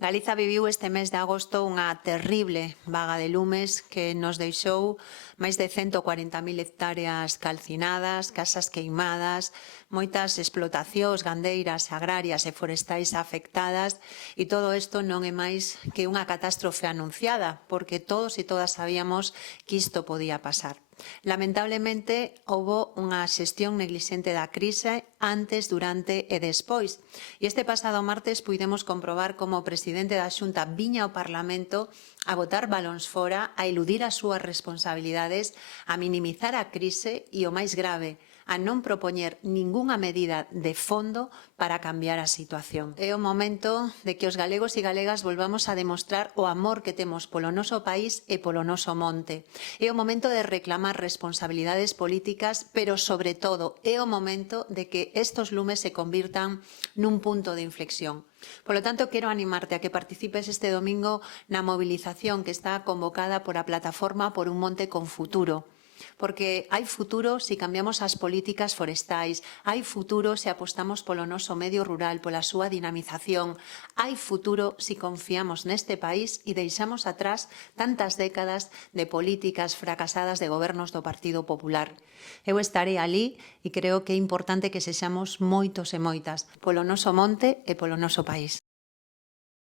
Galiza viviu este mes de agosto unha terrible vaga de lumes que nos deixou máis de 140.000 hectáreas calcinadas, casas queimadas, moitas explotacións gandeiras, agrarias e forestais afectadas, e todo isto non é máis que unha catástrofe anunciada, porque todos e todas sabíamos que isto podía pasar. Lamentablemente, houbo unha xestión neglixente da crise antes, durante e despois. E este pasado martes puidemos comprobar como o presidente da Xunta viña ao Parlamento a botar balóns fora, a eludir as súas responsabilidades, a minimizar a crise e, o máis grave, a non propoñer ningunha medida de fondo para cambiar a situación. É o momento de que os galegos e galegas volvamos a demostrar o amor que temos polo noso país e polo noso monte. É o momento de reclamar responsabilidades políticas, pero, sobre todo, é o momento de que estos lumes se convirtan nun punto de inflexión. Por lo tanto, quero animarte a que participes este domingo na movilización que está convocada por a Plataforma por un Monte con Futuro. Porque hai futuro se cambiamos as políticas forestais, hai futuro se apostamos polo noso medio rural, pola súa dinamización, hai futuro se confiamos neste país e deixamos atrás tantas décadas de políticas fracasadas de gobernos do Partido Popular. Eu estarei ali e creo que é importante que sexamos moitos e moitas polo noso monte e polo noso país.